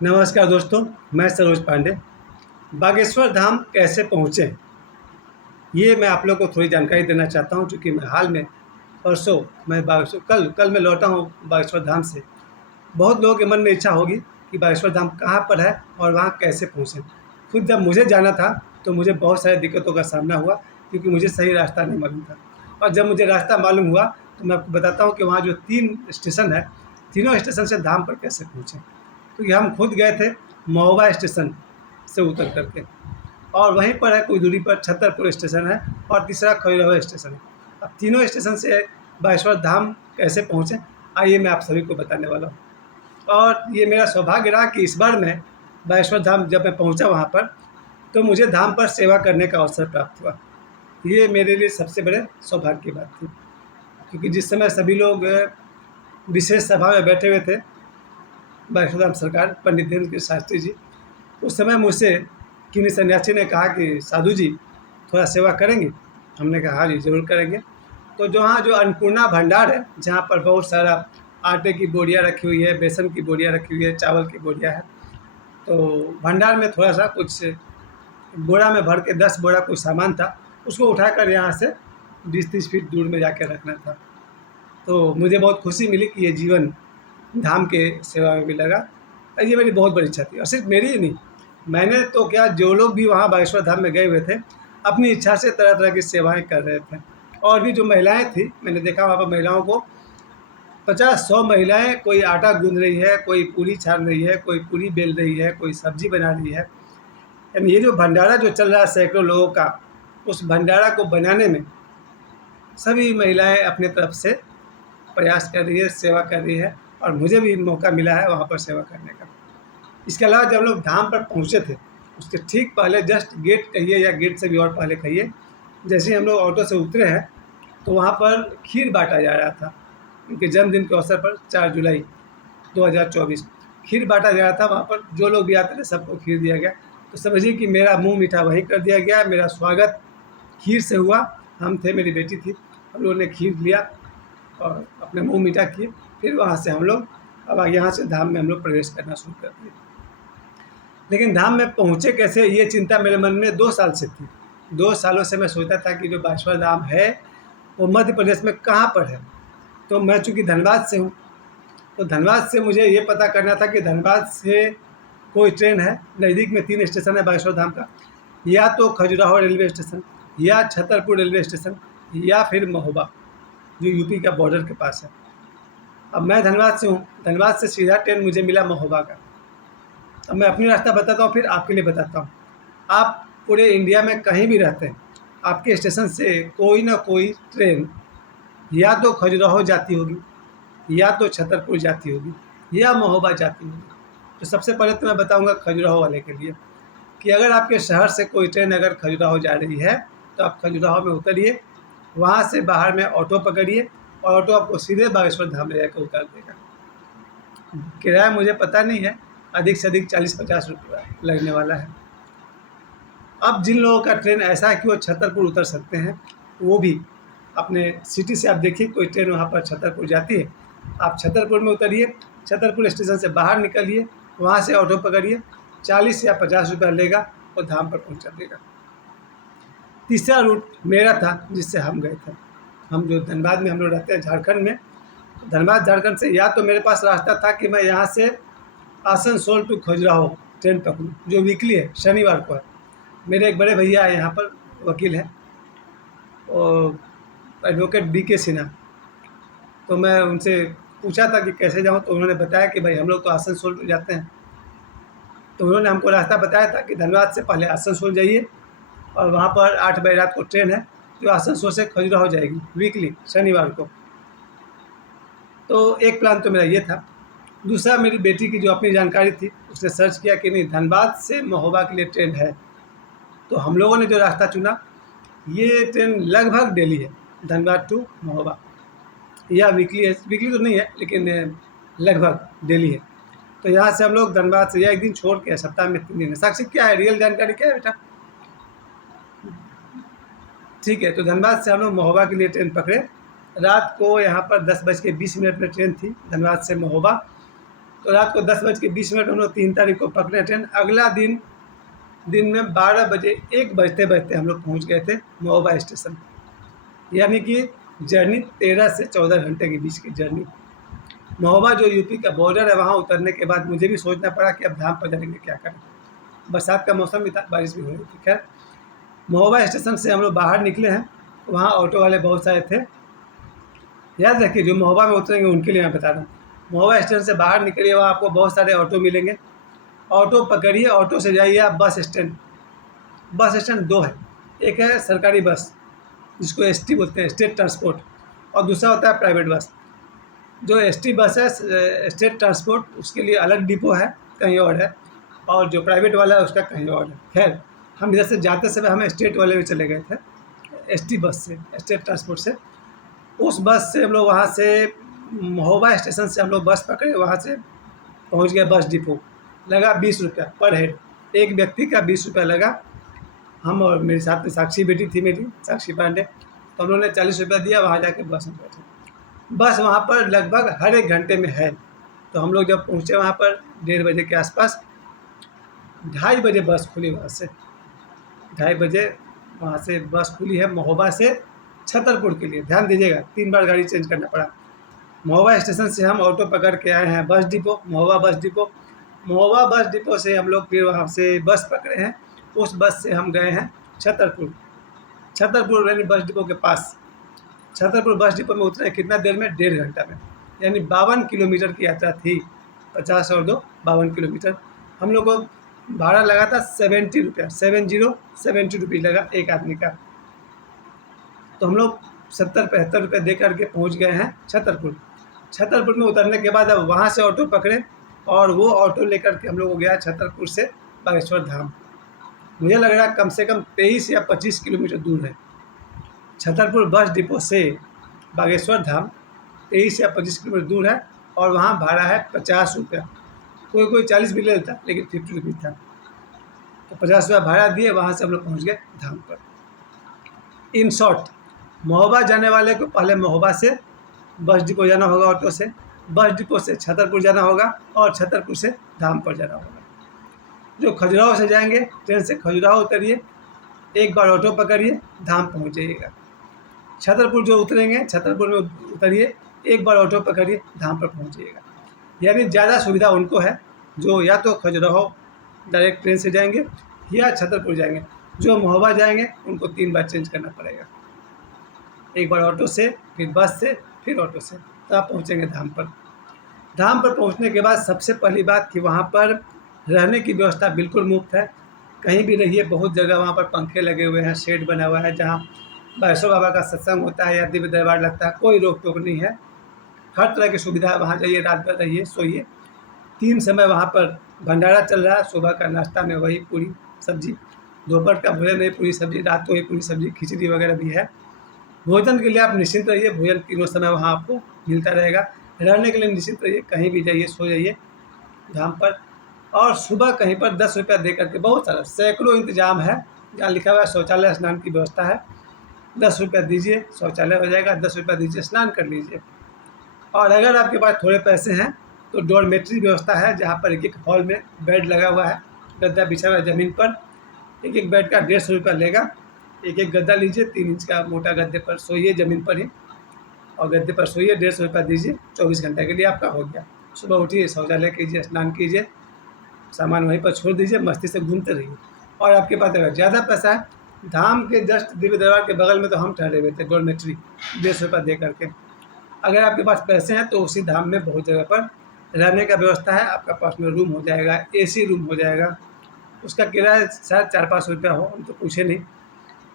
नमस्कार दोस्तों, मैं सरोज पांडे। बागेश्वर धाम कैसे पहुँचे, ये मैं आप लोगों को थोड़ी जानकारी देना चाहता हूँ। क्योंकि मैं हाल में परसों मैं बागेश्वर कल कल मैं लौटा हूँ बागेश्वर धाम से। बहुत लोगों के मन में इच्छा होगी कि बागेश्वर धाम कहाँ पर है और वहाँ कैसे पहुँचें। खुद जब मुझे जाना था तो मुझे बहुत सारी दिक्कतों का सामना हुआ, क्योंकि मुझे सही रास्ता नहीं मालूम था। और जब मुझे रास्ता मालूम हुआ तो मैं आपको बताता हूँ कि वहाँ जो 3 स्टेशन है, तीनों स्टेशन से धाम पर कैसे पहुँचे। क्योंकि हम खुद गए थे महोबा स्टेशन से उतर करके, और वहीं पर है कुछ दूरी पर छतरपुर स्टेशन है और तीसरा खजुराहो स्टेशन है। अब तीनों स्टेशन से बागेश्वर धाम कैसे पहुँचे, आइए मैं आप सभी को बताने वाला हूँ। और ये मेरा सौभाग्य रहा कि इस बार मैं बागेश्वर धाम जब मैं पहुँचा वहाँ पर, तो मुझे धाम पर सेवा करने का अवसर प्राप्त हुआ। ये मेरे लिए सबसे बड़े सौभाग्य की बात थी, क्योंकि जिस समय सभी लोग विशेष सभा में बैठे हुए थे, बागेश्वर धाम सरकार पंडित दीनदयाल शास्त्री जी, उस समय मुझसे किन्हीं सन्यासी ने कहा कि साधु जी थोड़ा सेवा करेंगे। हमने कहा हाँ जी ज़रूर करेंगे। तो जहाँ जो अन्नपूर्णा भंडार है, जहाँ पर बहुत सारा आटे की बोरियाँ रखी हुई है, बेसन की बोरियाँ रखी हुई है, चावल की बोरियाँ है, तो भंडार में थोड़ा सा कुछ बोरा में भर के 10 बोरा कुछ सामान था, उसको उठाकर यहाँ से 20-30 फीट दूर में जाके रखना था। तो मुझे बहुत खुशी मिली कि ये जीवन धाम के सेवा में भी लगा। और ये मेरी बहुत बड़ी इच्छा थी, और सिर्फ मेरी ही नहीं, मैंने तो क्या, जो लोग भी वहाँ बागेश्वर धाम में गए हुए थे, अपनी इच्छा से तरह तरह की सेवाएं कर रहे थे। और भी जो महिलाएं थी, मैंने देखा वहाँ पर महिलाओं को 50-100 महिलाएं, कोई आटा गूंद रही है, कोई पूरी छान रही है, कोई पूरी बेल रही है, कोई सब्जी बना रही है। यानी ये जो भंडारा जो चल रहा है सैकड़ों लोगों का, उस भंडारा को बनाने में सभी महिलाएं अपने तरफ से प्रयास कर रही है, सेवा कर रही है, और मुझे भी मौका मिला है वहाँ पर सेवा करने का। इसके अलावा जब हम लोग धाम पर पहुँचे थे, उसके ठीक पहले, जस्ट गेट कहिए या गेट से भी और पहले कहिए, जैसे ही हम लोग ऑटो से उतरे हैं, तो वहाँ पर खीर बाँटा जा रहा था। उनके जन्मदिन के अवसर पर 4 जुलाई 2024 खीर बाँटा जा रहा था। वहाँ पर जो लोग भी आते थे सबको खीर दिया गया। तो समझिए कि मेरा मुँह मीठा वहीं कर दिया गया, मेरा स्वागत खीर से हुआ। हम थे, मेरी बेटी थी, हम लोगों ने खीर लिया और अपने मुँह मीठा किए। फिर वहाँ से हम लोग अब यहाँ से धाम में हम लोग प्रवेश करना शुरू कर दिए। लेकिन धाम में पहुँचे कैसे, ये चिंता मेरे मन में 2 साल से थी। 2 सालों से मैं सोचता था कि जो बागेश्वर धाम है वो मध्य प्रदेश में कहाँ पर है। तो मैं चूँकि धनबाद से हूँ, तो धनबाद से मुझे ये पता करना था कि धनबाद से कोई ट्रेन है। नज़दीक में 3 स्टेशन है बागेश्वर धाम का, या तो खजुराहो रेलवे स्टेशन, या छतरपुर रेलवे स्टेशन, या फिर महोबा जो यूपी का बॉर्डर के पास है। अब मैं धनबाद से हूँ, धनबाद से सीधा ट्रेन मुझे मिला महोबा का। अब मैं अपनी रास्ता बताता हूँ, फिर आपके लिए बताता हूँ। आप पूरे इंडिया में कहीं भी रहते हैं, आपके स्टेशन से कोई ना कोई ट्रेन या तो खजुराहो जाती होगी, या तो छतरपुर जाती होगी, या महोबा जाती होगी। तो सबसे पहले तो मैं बताऊंगा खजुराहो वाले के लिए कि अगर आपके शहर से कोई ट्रेन अगर खजुराहो जा रही है, तो आप खजुराहो में उतरिए, वहाँ से बाहर में ऑटो पकड़िए, और ऑटो आपको सीधे बागेश्वर धाम ले जाकर उतार देगा। किराया मुझे पता नहीं है, अधिक से अधिक 40-50 रुपये लगने वाला है। अब जिन लोगों का ट्रेन ऐसा है कि वो छतरपुर उतर सकते हैं, वो भी अपने सिटी से आप देखिए कोई ट्रेन वहाँ पर छतरपुर जाती है, आप छतरपुर में उतरिए, छतरपुर स्टेशन से बाहर निकलिए, वहाँ से ऑटो पकड़िए, 40 या 50 रुपये लेगा, वो धाम पर पहुँचा देगा। तीसरा रूट मेरा था जिससे हम गए थे। हम जो धनबाद में हम लोग रहते हैं झारखंड में, धनबाद झारखंड से या तो मेरे पास रास्ता था कि मैं यहाँ से आसनसोल टू खजुराहो ट्रेन पकड़ूँ, जो वीकली है, शनिवार को है। मेरे एक बड़े भैया है यहाँ पर, वकील हैं, और एडवोकेट BK सिन्हा। तो मैं उनसे पूछा था कि कैसे जाऊँ, तो उन्होंने बताया कि भाई हम लोग तो आसनसोल टू जाते हैं। तो उन्होंने हमको रास्ता बताया था कि धनबाद से पहले आसनसोल जाइए, और वहाँ पर 8 बजे रात को ट्रेन है जो आसनसोल से खजुराहो जाएगी वीकली शनिवार को। तो एक प्लान तो मेरा ये था। दूसरा, मेरी बेटी की जो अपनी जानकारी थी, उसने सर्च किया कि नहीं धनबाद से महोबा के लिए ट्रेन है। तो हम लोगों ने जो रास्ता चुना, ये ट्रेन लगभग डेली है, धनबाद टू महोबा, या वीकली है, वीकली तो नहीं है लेकिन लगभग डेली है। तो यहाँ से हम लोग धनबाद से, या एक दिन छोड़ के, सप्ताह में 3 दिन है। साक्षी क्या है, रियल जानकारी क्या है बेटा? ठीक है, तो धनबाद से हम लोग महोबा के लिए ट्रेन पकड़े। रात को यहाँ पर 10:20 में ट्रेन थी धनबाद से महोबा, तो रात को 10:20 हम लोग 3 तारीख को पकड़े ट्रेन। अगला दिन दिन में 12 बजे 1 बजते बजते हम लोग पहुँच गए थे महोबा स्टेशन। यानी कि जर्नी 13 से 14 घंटे के बीच की जर्नी। महोबा जो यूपी का बॉर्डर है, वहाँ उतरने के बाद मुझे भी सोचना पड़ा कि अब धाम पर जाएंगे क्या करें। बरसात का मौसम भी था, बारिश भी हो रही थी। खैर, महोबा स्टेशन से हम लोग बाहर निकले हैं। वहाँ ऑटो वाले बहुत सारे थे। याद रखिए, जो महोबा में उतरेंगे उनके लिए मैं बता रहा हूँ। महोबा स्टेशन से बाहर निकलिए, वहाँ आपको बहुत सारे ऑटो मिलेंगे। ऑटो पकड़िए, ऑटो से जाइए आप बस स्टैंड। बस स्टैंड 2 है। एक है सरकारी बस, जिसको एसटी बोलते हैं, स्टेट ट्रांसपोर्ट, और दूसरा होता है प्राइवेट बस। जो एसटी बस है, स्टेट ट्रांसपोर्ट, उसके लिए अलग डिपो है, कहीं और है, और जो प्राइवेट वाला है उसका कहीं और है। खैर, हम इधर से जाते समय हमें स्टेट वाले में चले गए थे, एसटी बस से, स्टेट ट्रांसपोर्ट से। उस बस से हम लोग वहाँ से महोबा स्टेशन से हम लोग बस पकड़े, वहाँ से पहुँच गए बस डिपो। लगा 20 रुपया पर हेड, एक व्यक्ति का 20 रुपया लगा। हम और मेरे साथ में साक्षी बेटी थी मेरी, साक्षी पांडे, तो उन्होंने 40 रुपया दिया। वहाँ जाके बस में बैठे। बस वहाँ पर लगभग हर 1 घंटे में है। तो हम लोग जब पहुँचे वहाँ पर 1:30 बजे के आसपास, 2:30 बजे बस खुली वहाँ से। 2:30 बजे वहाँ से बस खुली है महोबा से छतरपुर के लिए। ध्यान दीजिएगा, 3 बार गाड़ी चेंज करना पड़ा। महोबा स्टेशन से हम ऑटो पकड़ के आए हैं bus depot, Mahoba bus depot. Mahoba bus depot से हम लोग फिर वहाँ से बस पकड़े हैं। उस बस से हम गए हैं छतरपुर। छतरपुर यानी बस डिपो के पास। छतरपुर बस डिपो में उतरे कितना देर में, 1.5 घंटा में। यानी 52 किलोमीटर की यात्रा थी। 50 और 2 52 किलोमीटर। हम लोग को भाड़ा लगा था 70 रुपया, 70 रुपये लगा एक आदमी का। तो हम लोग 70-75 रुपये दे करके पहुँच गए हैं छतरपुर। छतरपुर में उतरने के बाद अब वहाँ से ऑटो पकड़े, और वो ऑटो लेकर के हम लोग को गया छतरपुर से बागेश्वर धाम। मुझे लग रहा है कम से कम 23 या 25 किलोमीटर दूर है। छतरपुर बस डिपो से बागेश्वर धाम 23 या 25 किलोमीटर दूर है, और वहाँ भाड़ा है 50 रुपया। कोई 40 भी ले लेता, लेकिन 50 रुपये था। तो 50 रुपया भाड़ा दिए, वहाँ से हम लोग पहुँच गए धाम पर। इन शॉर्ट, महोबा जाने वाले को पहले महोबा से बस डिपो जाना होगा ऑटो से, बस डिपो से छतरपुर जाना होगा, और छतरपुर से धाम पर जाना होगा। जो खजुराहो से जाएंगे, ट्रेन से खजुराहो उतरिए, एक बार ऑटो पकड़िए, धाम पहुँच जाइएगा। छतरपुर जो उतरेंगे, छतरपुर में उतरिए, एक बार ऑटो पकड़िए, धाम पर पहुँच जाइएगा। यानी ज़्यादा सुविधा उनको है जो या तो खजुराहो डायरेक्ट ट्रेन से जाएंगे या छतरपुर जाएंगे। जो महोबा जाएंगे उनको 3 बार चेंज करना पड़ेगा, एक बार ऑटो से, फिर बस से, फिर ऑटो से, तो आप पहुँचेंगे धाम पर। धाम पर पहुँचने के बाद सबसे पहली बात कि वहाँ पर रहने की व्यवस्था बिल्कुल मुफ्त है। कहीं भी रहिए, बहुत जगह वहाँ पर पंखे लगे हुए हैं, शेड बना हुआ है, जहाँ वैष्णो बाबा का सत्संग होता है या दिव्य दरबार लगता है, कोई रोक टोक नहीं है। हर तरह की सुविधा है। वहाँ जाइए, रात भर रहिए, सोइए। 3 समय वहाँ पर भंडारा चल रहा है। सुबह का नाश्ता में वही पूरी सब्जी, दोपहर का भोजन में पूरी सब्जी, रात को ही पूरी सब्जी, खिचड़ी वगैरह भी है। भोजन के लिए आप निश्चिंत रहिए, भोजन तीनों समय वहाँ आपको मिलता रहेगा। रहने के लिए निश्चिंत रहिए, कहीं भी जाइए, सो जाइए धाम पर। और सुबह कहीं पर 10 रुपया दे करके, बहुत सारा सैकड़ों इंतजाम है, जहाँ लिखा हुआ है शौचालय स्नान की व्यवस्था है। 10 रुपया दीजिए, शौचालय हो जाएगा। 10 रुपया दीजिए, स्नान कर लीजिए। और अगर आपके पास थोड़े पैसे हैं तो डॉर्मेट्री व्यवस्था है, जहाँ पर एक हॉल में बेड लगा हुआ है, गद्दा बिछा हुआ है ज़मीन पर। एक बेड का 150 रुपया लेगा। एक गद्दा लीजिए, 3 इंच का मोटा गद्दे पर सोइए, ज़मीन पर ही, और गद्दे पर सोइए। 150 रुपया दीजिए, 24 घंटे के लिए आपका हो गया। सुबह उठिए, शौचालय कीजिए, स्नान कीजिए, सामान वहीं पर छोड़ दीजिए, मस्ती से घूमते रहिए। और आपके पास अगर ज़्यादा पैसा है, धाम के जस्ट दिव्य दरबार के बगल में तो हम ठहरे हुए थे, डॉर्मेट्री 150 रुपया दे करके। अगर आपके पास पैसे हैं तो उसी धाम में बहुत जगह पर रहने का व्यवस्था है। आपका पास में रूम हो जाएगा, एसी रूम हो जाएगा। उसका किराया शायद 4-5 रुपया हो, हम तो पूछे नहीं।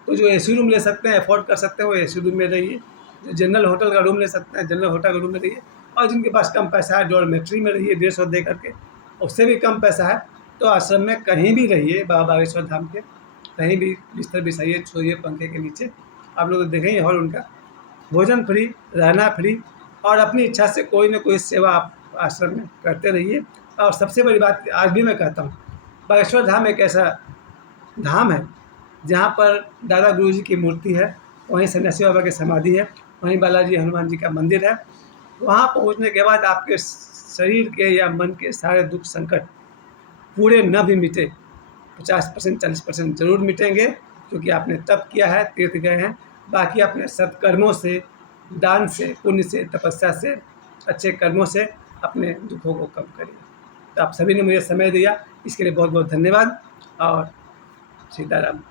तो जो एसी रूम ले सकते हैं, अफोर्ड कर सकते हैं, वो एसी रूम में रहिए। जो जनरल होटल का रूम ले सकते हैं, जनरल होटल का रूम में रहिए। और जिनके पास कम पैसा है, डॉर्मेट्री में रहिए 150 दे करके। उससे भी कम पैसा है तो आश्रम में कहीं भी रहिए, बाबा बागेश्वर धाम के कहीं भी बिस्तर बिछाइए, सोइए पंखे के नीचे। आप लोग देखेंगे हॉल उनका। भोजन फ्री, रहना फ्री, और अपनी इच्छा से कोई ना कोई सेवा आप आश्रम में करते रहिए। और सबसे बड़ी बात आज भी मैं कहता हूँ, बागेश्वर धाम एक ऐसा धाम है जहाँ पर दादा गुरु जी की मूर्ति है, वहीं सन्यासी बाबा की समाधि है, वहीं बालाजी हनुमान जी का मंदिर है। वहाँ पहुँचने के बाद आपके शरीर के या मन के सारे दुख संकट पूरे न भी मिटे, 50% 40% ज़रूर मिटेंगे, क्योंकि आपने तप किया है, तीर्थ गए हैं। बाकी अपने सत्कर्मों से, दान से, पुण्य से, तपस्या से, अच्छे कर्मों से अपने दुखों को कम करिए। तो आप सभी ने मुझे समय दिया, इसके लिए बहुत बहुत धन्यवाद और सीताराम।